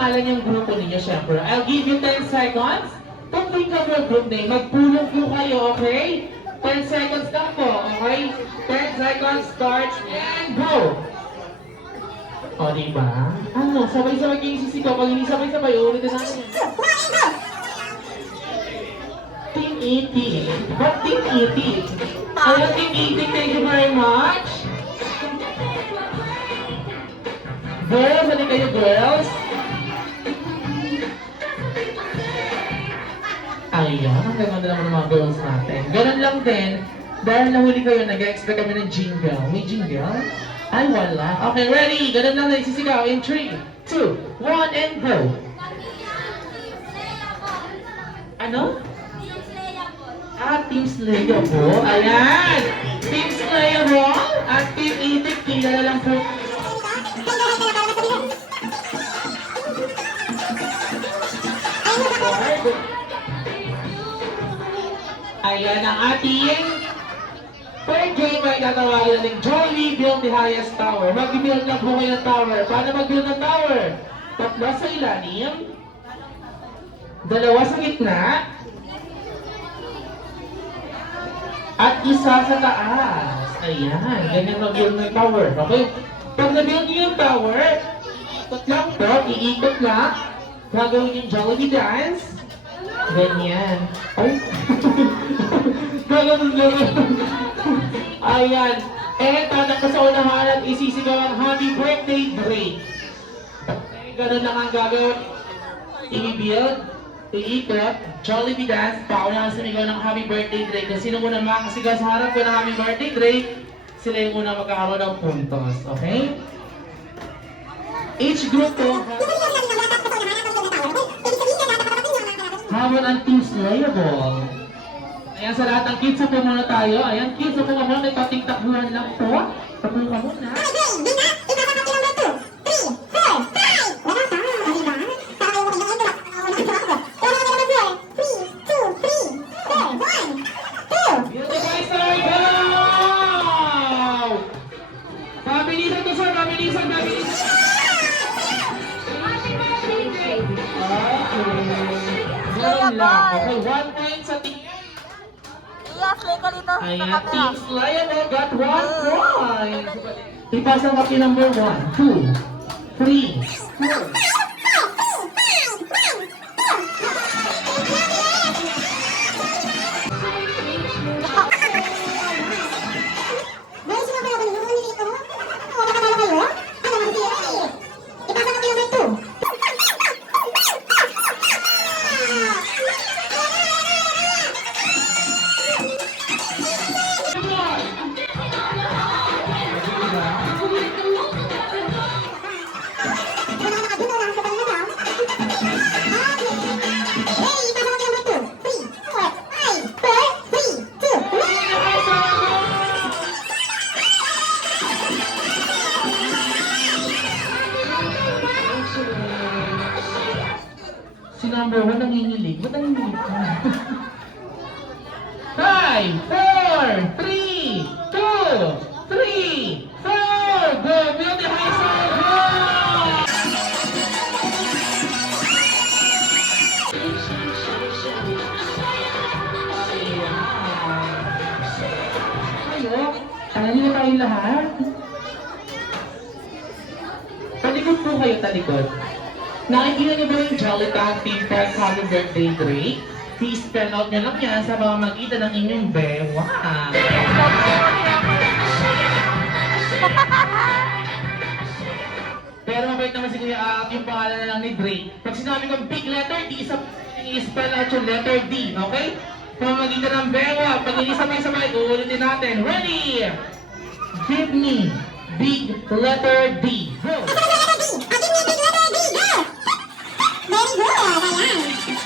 pangalan yung grupo ninyo, syempre. I'll give you 10 seconds to think of your group name. Magpulong po kayo, okay? 10 seconds lang po, okay? 10 seconds, starts, and go! O, diba? Ano, sabay-sabay kayong sisigaw. Pag hindi sabay-sabay, ulitin natin. Team E.T. Ba't Team E.T.? Hello, Team E.T. Thank you very much. Girls, ano kayo, girls? Ayan, ang ganda naman ng mga girls natin. Ganun lang din, dahil nahuli kayo, nag-expect kami ng jingle. May jingle? Ay, wala. Okay, ready? Ganun lang na isisigaw in 3, 2, 1, and go! Ano? Team Slayable. Ayan! Team Slayable at Team Itik. Kilala lang po. Ayan ang ating third game ay tatawagan ng Jollibee Build the Highest Tower. Mag-build lang po kayo ng tower. Paano mag-build ng tower? Tatlo sa ilalim, dalawa sa gitna, at isa sa taas. Ayan, ganyan mag-build ng tower. Okay? Pag na-build nyo yung tower, ikot lang po, iikot lang. Gagawin yung Jollibee dance. Ganyan. Ay! Gagawin lang. Ayan. Tanak ka sa unahan at isisigaw ang happy birthday break. Ganun lang ang gagawin. I-build, iikot, Jollibee dance, paunahan sumigaw ng happy birthday Drake. Kung sino muna makasigaw sa harap ko ng happy birthday Drake, sila yung muna magkakaroon ng puntos. Okay? Each group po habang ang Team Slayable. Ayan, sa lahat ng kids, po muna tayo. Ayan, kids, po muna, may pating-takbuhan lang po. Tapuhan ka muna. Okay, 1 point sa team. Ayan, Team Slayable got 1 point. Ipasang kaki number 1, 2, 3, 4. Si number 1 nangingilig. Ba't nangingilig ka? 5, 4, 3, 2, 3, 4, go! Build the high side, go! Ayo, alam niyo tayo lahat? Talikod po kayo, talikod. Nakikita niyo ba yung Jolly Tang Team Press Happy Birthday Drake? Please spell out niyo lang yan sa pamamagitan ng inyong bewa. Pero mabait naman si Kuya Ak, yung pangalan na lang ni Drake. Pag sinabi kong big letter D, i-spell out yung letter D, okay? Pamamagitan ng bewa. Pag hindi sabay-sabay, uulitin natin. Ready? Give me big letter D. Go! Very good, ayan.